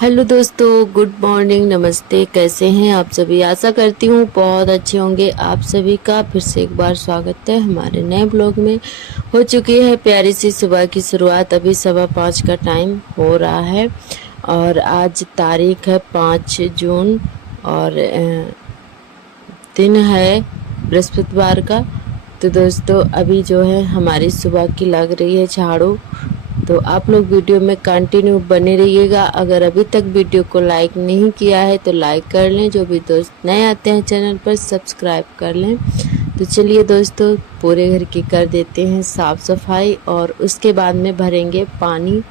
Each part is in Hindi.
हेलो दोस्तों, गुड मॉर्निंग, नमस्ते। कैसे हैं आप सभी? आशा करती हूँ बहुत अच्छे होंगे। आप सभी का फिर से एक बार स्वागत है हमारे नए ब्लॉग में। हो चुकी है प्यारी सी सुबह की शुरुआत। अभी 5:15 का टाइम हो रहा है और आज तारीख है 5 जून और दिन है बृहस्पतिवार का। तो दोस्तों अभी जो है हमारी सुबह की लग रही है झाड़ू। तो आप लोग वीडियो में कंटिन्यू बने रहिएगा। अगर अभी तक वीडियो को लाइक नहीं किया है तो लाइक कर लें। जो भी दोस्त नए आते हैं चैनल पर सब्सक्राइब कर लें। तो चलिए दोस्तों, पूरे घर की कर देते हैं साफ़ सफाई और उसके बाद में भरेंगे पानी।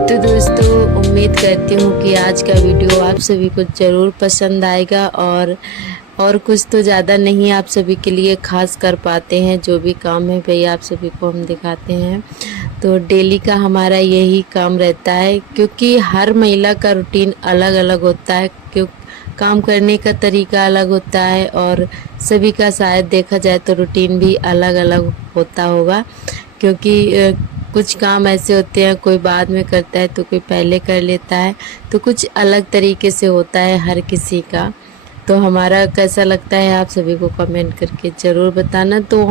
तो दोस्तों उम्मीद करती हूँ कि आज का वीडियो आप सभी को ज़रूर पसंद आएगा और कुछ तो ज़्यादा नहीं आप सभी के लिए खास कर पाते हैं। जो भी काम है भाई आप सभी को हम दिखाते हैं। तो डेली का हमारा यही काम रहता है, क्योंकि हर महिला का रूटीन अलग अलग होता है। क्यों काम करने का तरीका अलग होता है और सभी का शायद देखा जाए तो रूटीन भी अलग अलग होता होगा। क्योंकि कुछ काम ऐसे होते हैं कोई बाद में करता है तो कोई पहले कर लेता है, तो कुछ अलग तरीके से होता है हर किसी का। तो हमारा कैसा लगता है आप सभी को कमेंट करके ज़रूर बताना। तो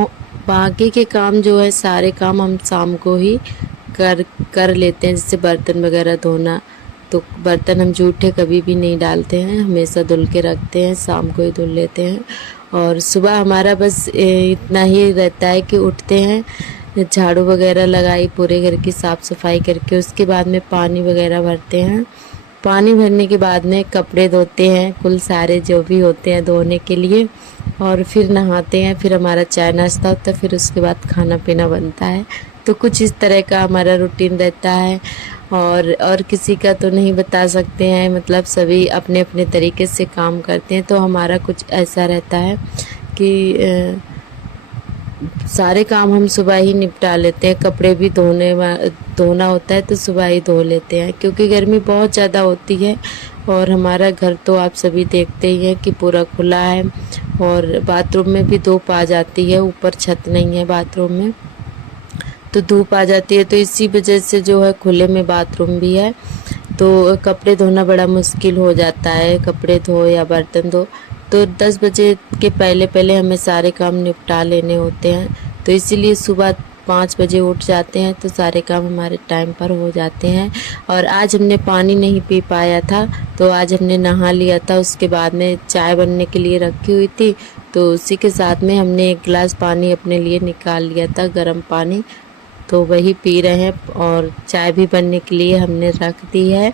बाकी के काम जो है सारे काम हम शाम को ही कर कर लेते हैं, जैसे बर्तन वगैरह धोना। तो बर्तन हम जूठे कभी भी नहीं डालते हैं, हमेशा धुल के रखते हैं, शाम को ही धुल लेते हैं। और सुबह हमारा बस इतना ही रहता है कि उठते हैं, झाड़ू वगैरह लगाई, पूरे घर की साफ़ सफाई करके उसके बाद में पानी वगैरह भरते हैं। पानी भरने के बाद में कपड़े धोते हैं, कुल सारे जो भी होते हैं धोने के लिए, और फिर नहाते हैं। फिर हमारा चाय नाश्ता होता है, फिर उसके बाद खाना पीना बनता है। तो कुछ इस तरह का हमारा रूटीन रहता है और किसी का तो नहीं बता सकते हैं। मतलब सभी अपने अपने तरीके से काम करते हैं। तो हमारा कुछ ऐसा रहता है कि सारे काम हम सुबह ही निपटा लेते हैं। कपड़े भी धोना होता है तो सुबह ही धो लेते हैं, क्योंकि गर्मी बहुत ज़्यादा होती है। और हमारा घर तो आप सभी देखते ही हैं कि पूरा खुला है और बाथरूम में भी धूप आ जाती है। ऊपर छत नहीं है बाथरूम में, तो धूप आ जाती है। तो इसी वजह से जो है खुले में बाथरूम भी है, तो कपड़े धोना बड़ा मुश्किल हो जाता है। कपड़े धो या बर्तन धो तो 10 बजे के पहले पहले हमें सारे काम निपटा लेने होते हैं। तो इसीलिए सुबह 5 बजे उठ जाते हैं, तो सारे काम हमारे टाइम पर हो जाते हैं। और आज हमने पानी नहीं पी पाया था, तो आज हमने नहा लिया था। उसके बाद में चाय बनने के लिए रखी हुई थी, तो उसी के साथ में हमने 1 गिलास पानी अपने लिए निकाल लिया था, गर्म पानी। तो वही पी रहे हैं और चाय भी बनने के लिए हमने रख दी है।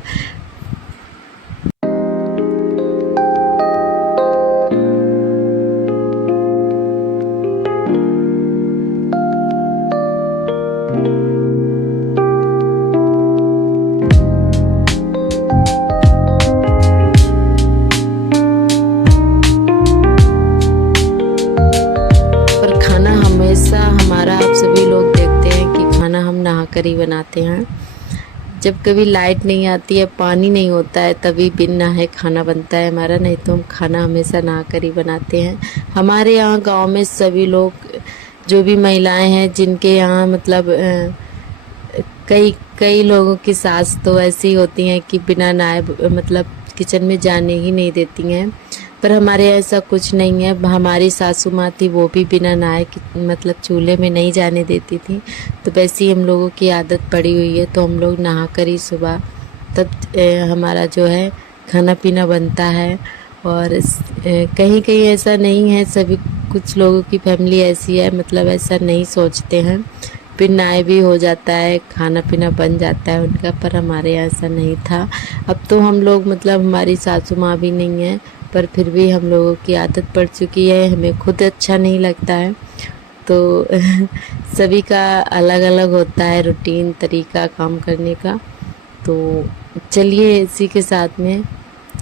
पर खाना हमेशा हमारा आप सभी लोग देखते हैं कि खाना हम नहाकर ही बनाते हैं। जब कभी लाइट नहीं आती है, पानी नहीं होता है, तभी बिन नहाए खाना बनता है हमारा। नहीं तो हम खाना हमेशा नहाकर ही बनाते हैं। हमारे यहाँ गांव में सभी लोग, जो भी महिलाएं हैं जिनके यहाँ मतलब कई कई लोगों की सास तो ऐसी होती हैं कि बिना नहाए मतलब किचन में जाने ही नहीं देती हैं। पर हमारे यहाँ ऐसा कुछ नहीं है। हमारी सासू माँ थी, वो भी बिना नहाए मतलब चूल्हे में नहीं जाने देती थी। तो वैसी हम लोगों की आदत पड़ी हुई है, तो हम लोग नहा कर ही सुबह तब हमारा जो है खाना पीना बनता है। और कहीं कहीं ऐसा नहीं है, सभी कुछ लोगों की फैमिली ऐसी है, मतलब ऐसा नहीं सोचते हैं, फिर नहाए भी हो जाता है, खाना पीना बन जाता है उनका। पर हमारे यहाँ ऐसा नहीं था। अब तो हम लोग मतलब हमारी सासू माँ भी नहीं है, पर फिर भी हम लोगों की आदत पड़ चुकी है, हमें खुद अच्छा नहीं लगता है। तो सभी का अलग अलग होता है रूटीन, तरीका काम करने का। तो चलिए इसी के साथ में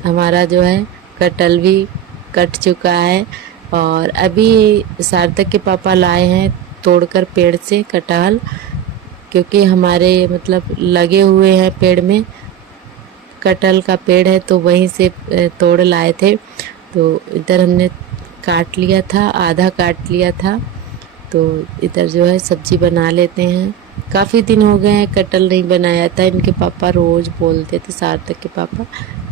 हमारा जो है कटहल भी कट चुका है। और अभी सार्थक के पापा लाए हैं तोड़कर पेड़ से कटहल, क्योंकि हमारे मतलब लगे हुए हैं पेड़ में, कटहल का पेड़ है तो वहीं से तोड़ लाए थे। तो इधर हमने काट लिया था, आधा काट लिया था, तो इधर जो है सब्जी बना लेते हैं। काफ़ी दिन हो गए हैं कटहल नहीं बनाया था। इनके पापा रोज़ बोलते थे, सार्थक के पापा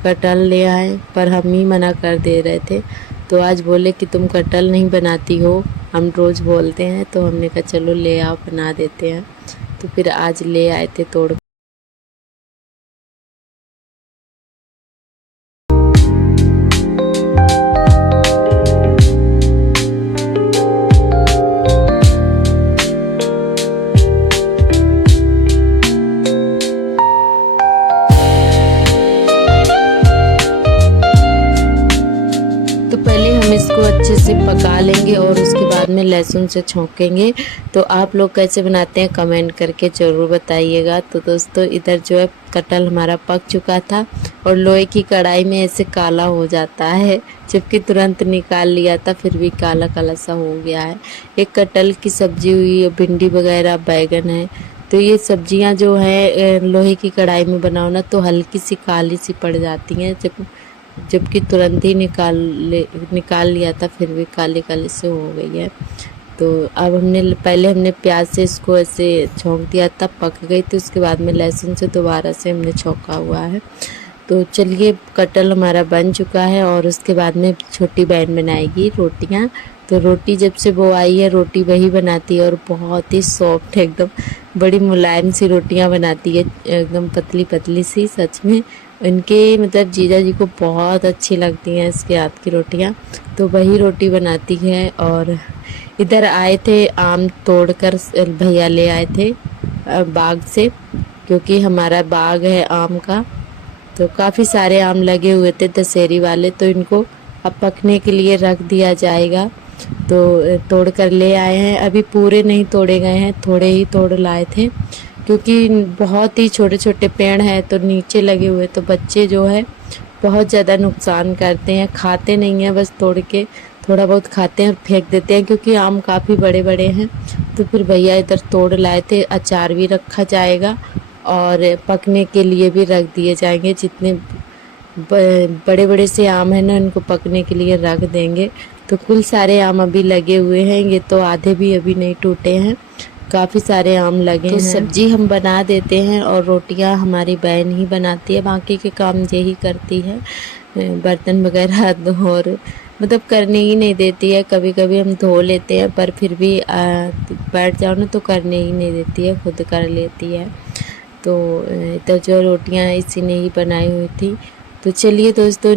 कटहल ले आए, पर हम ही मना कर दे रहे थे। तो आज बोले कि तुम कटहल नहीं बनाती हो, हम रोज़ बोलते हैं, तो हमने कहा चलो ले आओ बना देते हैं। तो फिर आज ले आए थे तोड़। तो पहले हम इसको अच्छे से पका लेंगे और उसके बाद में लहसुन से छौंकेंगे। तो आप लोग कैसे बनाते हैं कमेंट करके ज़रूर बताइएगा। तो दोस्तों इधर जो है कटहल हमारा पक चुका था और लोहे की कढ़ाई में ऐसे काला हो जाता है, जबकि तुरंत निकाल लिया था फिर भी काला काला सा हो गया है। एक कटहल की सब्जी हुई, भिंडी वगैरह, बैगन है। तो ये सब्जियां जो है लोहे की कढ़ाई में बनाओ ना तो हल्की सी काली सी पड़ जाती हैं, जबकि तुरंत ही निकाल लिया था फिर भी काले काले से हो गई है। तो अब पहले हमने प्याज से इसको ऐसे छौंक दिया था, पक गई थी, उसके बाद में लहसुन से दोबारा से हमने छौंका हुआ है। तो चलिए कटहल हमारा बन चुका है और उसके बाद में छोटी बहन बनाएगी रोटियां। तो रोटी जब से वो आई है रोटी वही बनाती है और बहुत ही सॉफ्ट है, एकदम बड़ी मुलायम सी रोटियां बनाती है, एकदम पतली पतली सी। सच में इनके मतलब जीजा जी को बहुत अच्छी लगती हैं इसके हाथ की रोटियां, तो वही रोटी बनाती है। और इधर आए थे आम तोड़कर, भैया ले आए थे बाग से, क्योंकि हमारा बाग है आम का। तो काफ़ी सारे आम लगे हुए थे दशहरी वाले, तो इनको अब पकने के लिए रख दिया जाएगा। तो तोड़ कर ले आए हैं, अभी पूरे नहीं तोड़े गए हैं, थोड़े ही तोड़ लाए थे, क्योंकि बहुत ही छोटे छोटे पेड़ हैं तो नीचे लगे हुए, तो बच्चे जो है बहुत ज़्यादा नुकसान करते हैं, खाते नहीं हैं, बस तोड़ के थोड़ा बहुत खाते हैं और फेंक देते हैं, क्योंकि आम काफ़ी बड़े बड़े हैं। तो फिर भैया इधर तोड़ लाए थे, अचार भी रखा जाएगा और पकने के लिए भी रख दिए जाएंगे। जितने बड़े बड़े से आम हैं ना इनको पकने के लिए रख देंगे। तो कुल सारे आम अभी लगे हुए हैं, ये तो आधे भी अभी नहीं टूटे हैं, काफ़ी सारे आम लगे हैं। सब्जी हम बना देते हैं और रोटियां हमारी बहन ही बनाती है, बाकी के काम यही करती है, बर्तन वगैरह और मतलब करने ही नहीं देती है। कभी कभी हम धो लेते हैं पर फिर भी बैठ जाओ ना तो करने ही नहीं देती है, खुद कर लेती है। तो इधर जो रोटियां इसी ने ही बनाई हुई थी। तो चलिए दोस्तों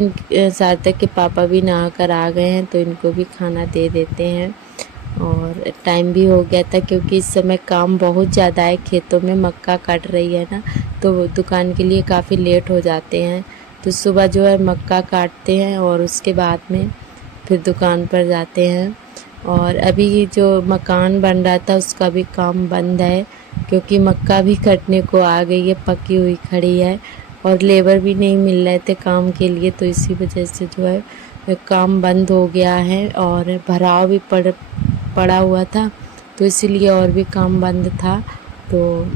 सार्थक के पापा भी नहा कर आ गए हैं, तो इनको भी खाना दे देते हैं। और टाइम भी हो गया था, क्योंकि इस समय काम बहुत ज़्यादा है, खेतों में मक्का कट रही है ना, तो दुकान के लिए काफ़ी लेट हो जाते हैं। तो सुबह जो है मक्का काटते हैं और उसके बाद में फिर दुकान पर जाते हैं। और अभी जो मकान बन रहा था उसका भी काम बंद है, क्योंकि मक्का भी कटने को आ गई है, पकी हुई खड़ी है और लेबर भी नहीं मिल रहे थे काम के लिए, तो इसी वजह से जो है काम बंद हो गया है। और भराव भी पड़ा हुआ था, तो इसीलिए और भी काम बंद था। तो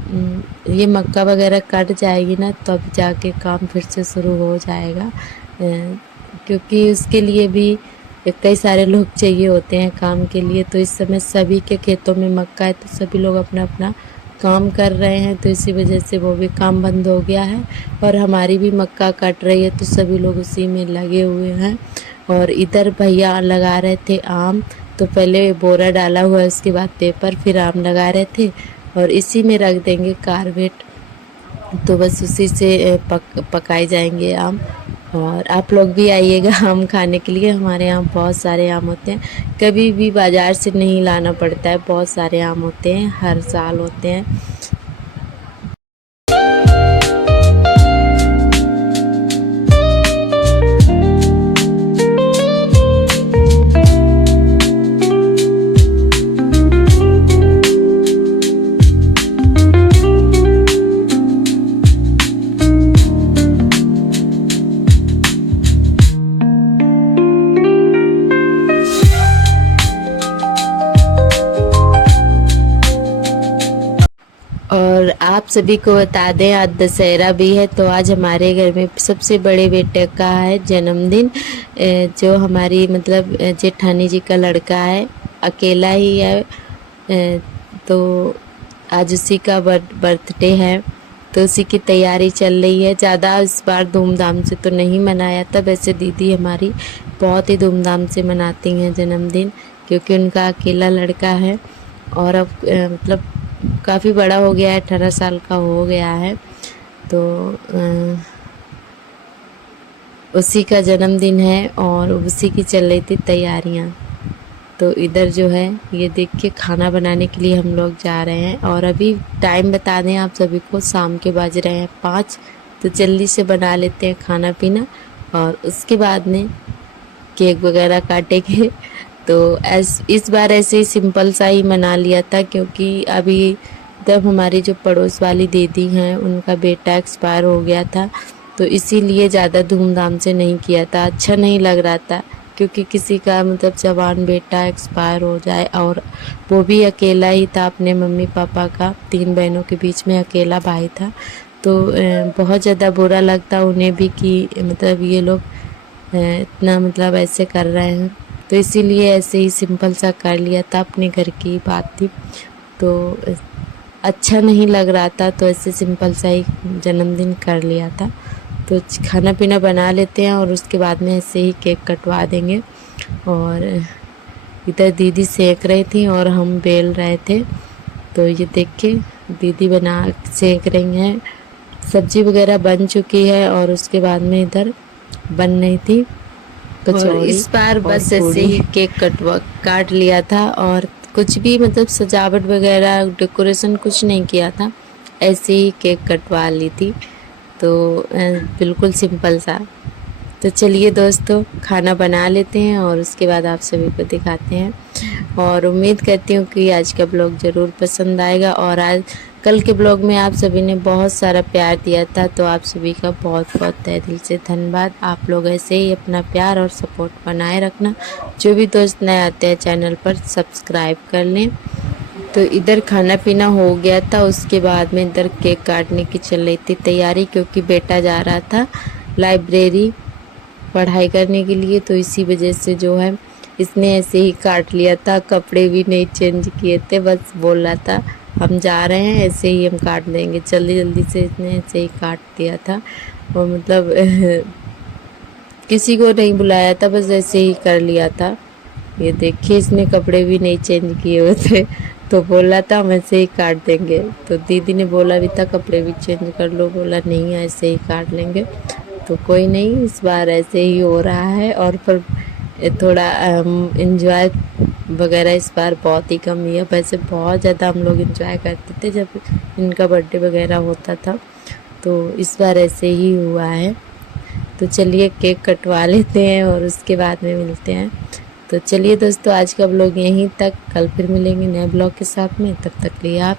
ये मक्का वगैरह कट जाएगी ना तब जाके काम फिर से शुरू हो जाएगा, क्योंकि उसके लिए भी कई सारे लोग चाहिए होते हैं काम के लिए। तो इस समय सभी के खेतों में मक्का है, तो सभी लोग अपना अपना काम कर रहे हैं, तो इसी वजह से वो भी काम बंद हो गया है। और हमारी भी मक्का कट रही है, तो सभी लोग उसी में लगे हुए हैं। और इधर भैया लगा रहे थे आम, तो पहले बोरा डाला हुआ है, उसके बाद पेपर, फिर आम लगा रहे थे और इसी में रख देंगे कार्बेट, तो बस उसी से पकाए जाएंगे आम। और आप लोग भी आइएगा आम खाने के लिए, हमारे यहाँ बहुत सारे आम होते हैं, कभी भी बाज़ार से नहीं लाना पड़ता है, बहुत सारे आम होते हैं, हर साल होते हैं। और आप सभी को बता दें आज दशहरा भी है, तो आज हमारे घर में सबसे बड़े बेटे का है जन्मदिन। जो हमारी मतलब जेठानी जी का लड़का है, अकेला ही है। तो आज उसी का बर्थडे है, तो उसी की तैयारी चल रही है। ज़्यादा इस बार धूमधाम से तो नहीं मनाया था, वैसे दीदी हमारी बहुत ही धूमधाम से मनाती हैं जन्मदिन, क्योंकि उनका अकेला लड़का है और अब मतलब काफ़ी बड़ा हो गया है, 18 साल का हो गया है। तो उसी का जन्मदिन है और उसी की चल रही थी तैयारियां। तो इधर जो है ये देख के खाना बनाने के लिए हम लोग जा रहे हैं। और अभी टाइम बता दें आप सभी को, शाम के बज रहे हैं 5। तो जल्दी से बना लेते हैं खाना पीना और उसके बाद में केक वगैरह काटेंगे। तो इस बार ऐसे ही सिंपल सा ही मना लिया था, क्योंकि अभी तब हमारी जो पड़ोस वाली दीदी हैं उनका बेटा एक्सपायर हो गया था, तो इसीलिए ज़्यादा धूमधाम से नहीं किया था। अच्छा नहीं लग रहा था, क्योंकि किसी का मतलब जवान बेटा एक्सपायर हो जाए, और वो भी अकेला ही था अपने मम्मी पापा का, 3 बहनों के बीच में अकेला भाई था। तो बहुत ज़्यादा बुरा लगता उन्हें भी कि मतलब ये लोग इतना मतलब ऐसे कर रहे हैं। तो इसीलिए ऐसे ही सिंपल सा कर लिया था, अपने घर की बात थी तो अच्छा नहीं लग रहा था, तो ऐसे सिंपल सा ही जन्मदिन कर लिया था। तो खाना पीना बना लेते हैं और उसके बाद में ऐसे ही केक कटवा देंगे। और इधर दीदी सेक रही थी और हम बेल रहे थे। तो ये देख के दीदी बना सेक रही हैं, सब्जी वगैरह बन चुकी है और उसके बाद में इधर बन रही थी कचौड़ी। और इस बार बस ऐसे ही केक काट लिया था और कुछ भी मतलब सजावट वगैरह डेकोरेशन कुछ नहीं किया था, ऐसे ही केक कटवा ली थी। तो बिल्कुल सिंपल सा। तो चलिए दोस्तों खाना बना लेते हैं और उसके बाद आप सभी को दिखाते हैं। और उम्मीद करती हूँ कि आज का ब्लॉग ज़रूर पसंद आएगा। और आज कल के ब्लॉग में आप सभी ने बहुत सारा प्यार दिया था, तो आप सभी का बहुत बहुत तहे दिल से धन्यवाद। आप लोग ऐसे ही अपना प्यार और सपोर्ट बनाए रखना। जो भी दोस्त नए आते हैं चैनल पर सब्सक्राइब कर लें। तो इधर खाना पीना हो गया था, उसके बाद में इधर केक काटने की चल रही थी तैयारी, क्योंकि बेटा जा रहा था लाइब्रेरी पढ़ाई करने के लिए। तो इसी वजह से जो है इसने ऐसे ही काट लिया था, कपड़े भी नहीं चेंज किए थे, बस बोल रहा था हम जा रहे हैं ऐसे ही हम काट देंगे। जल्दी जल्दी से इसने ऐसे ही काट दिया था और मतलब किसी को नहीं बुलाया था, बस ऐसे ही कर लिया था। ये देखिए इसने कपड़े भी नहीं चेंज किए हुए थे, तो बोला था हम ऐसे ही काट देंगे। तो दीदी ने बोला भी था कपड़े भी चेंज कर लो, बोला नहीं ऐसे ही काट लेंगे। तो कोई नहीं, इस बार ऐसे ही हो रहा है। और पर थोड़ा एंजॉय वगैरह इस बार बहुत ही कम ही है, वैसे बहुत ज़्यादा हम लोग एंजॉय करते थे जब इनका बर्थडे वगैरह होता था। तो इस बार ऐसे ही हुआ है। तो चलिए केक कटवा लेते हैं और उसके बाद में मिलते हैं। तो चलिए दोस्तों आज का ब्लॉग यहीं तक, कल फिर मिलेंगे नए ब्लॉग के साथ में, तब तक लिए आप